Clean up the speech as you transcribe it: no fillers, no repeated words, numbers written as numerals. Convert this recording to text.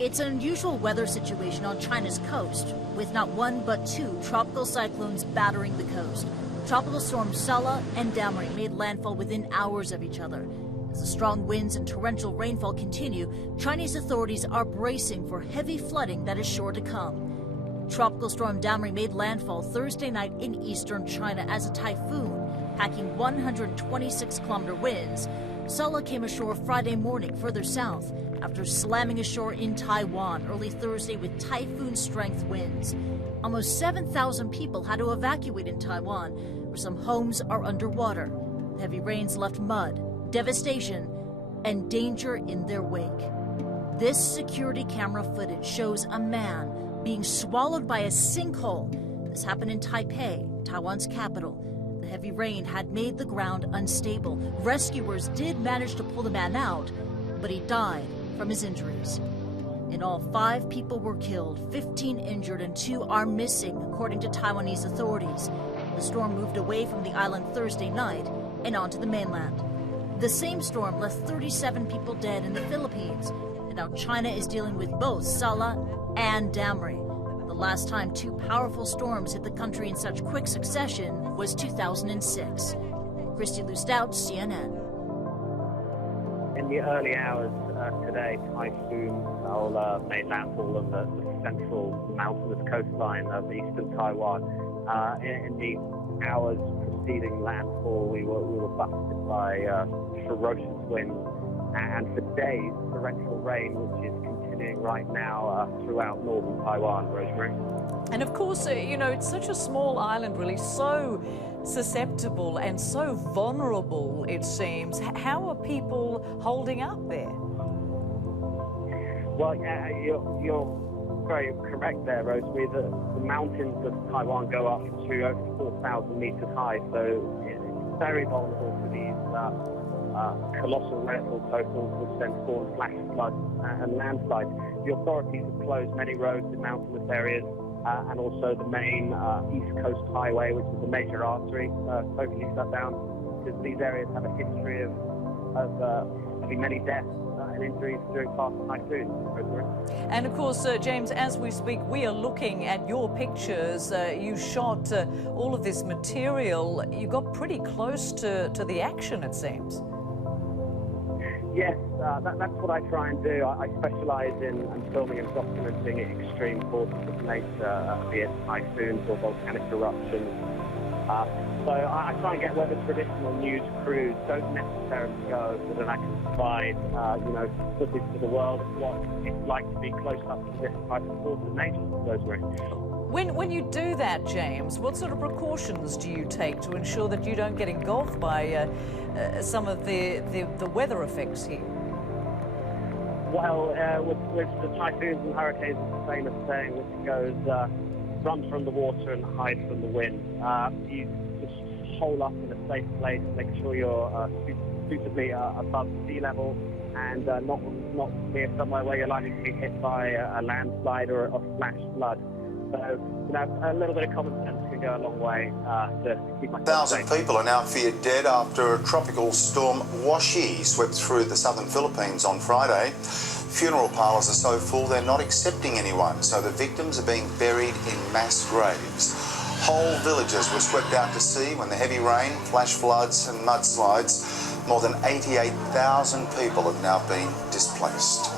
It's an unusual weather situation on China's coast, with not one but two tropical cyclones battering the coast. Tropical storms Saola and Damrey made landfall within hours of each other. As the strong winds and torrential rainfall continue, Chinese authorities are bracing for heavy flooding that is sure to come. Tropical storm Damrey made landfall Thursday night in eastern China as a typhoon, packing 126-kilometer winds. Saola came ashore Friday morning further south after slamming ashore in Taiwan early Thursday with typhoon-strength winds. Almost 7,000 people had to evacuate in Taiwan, where some homes are underwater. The heavy rains left mud, devastation, and danger in their wake. This security camera footage shows a man being swallowed by a sinkhole. This happened in Taipei, Taiwan's capital. The heavy rain had made the ground unstable. Rescuers did manage to pull the man out, but he died from his injuries. In all, 5 people were killed, 15 injured, and 2 are missing, according to Taiwanese authorities. The storm moved away from the island Thursday night and onto the mainland. The same storm left 37 people dead in the Philippines, and now China is dealing with both Saola and Damrey. The last time 2 powerful storms hit the country in such quick succession was 2006. Christy Lou-Stout, CNN. In the early hours today, Typhoons Saola made landfall on the central mountainous coastline of eastern Taiwan. In the hours preceding landfall, we were buffeted by ferocious winds, and for days, torrential rain, which is continuing right now throughout northern Taiwan, Rosemary. And of course, it's such a small island, really, so susceptible and so vulnerable, it seems. How are people holding up there? Well, you're very correct there, Rosemary. The mountains of Taiwan go up to over 4,000 meters high, so it's very vulnerable to these colossal rainfall totals, which then spawn flash floods and landslides. The authorities have closed many roads in mountainous areas, and also the main East Coast Highway, which is a major artery, totally shut down, because these areas have a history of having many deaths and injuries during past typhoons. And of course, James, as we speak, we are looking at your pictures. You shot all of this material. You got pretty close to the action, it seems. Yes, that's what I try and do. I specialise in filming and documenting extreme forces of nature, be it typhoons or volcanic eruptions. So I try and get where the traditional news crews don't necessarily go, so that I can provide, footage to the world of what it's like to be close up to this type of force of nature. When you do that, James, what sort of precautions do you take to ensure that you don't get engulfed by some of the weather effects here? Well, with the typhoons and hurricanes, it's the famous saying which goes, run from the water and hide from the wind. You just hole up in a safe place, make sure you're suitably above sea level, and not near somewhere where you're likely to be hit by a landslide or a flash flood. So, a little bit of common sense can go a long way to keep myself safe. 1,000 people are now feared dead after a tropical storm Washi swept through the southern Philippines on Friday. Funeral parlours are so full they're not accepting anyone, so the victims are being buried in mass graves. Whole villages were swept out to sea when the heavy rain, flash floods and mudslides. More than 88,000 people have now been displaced.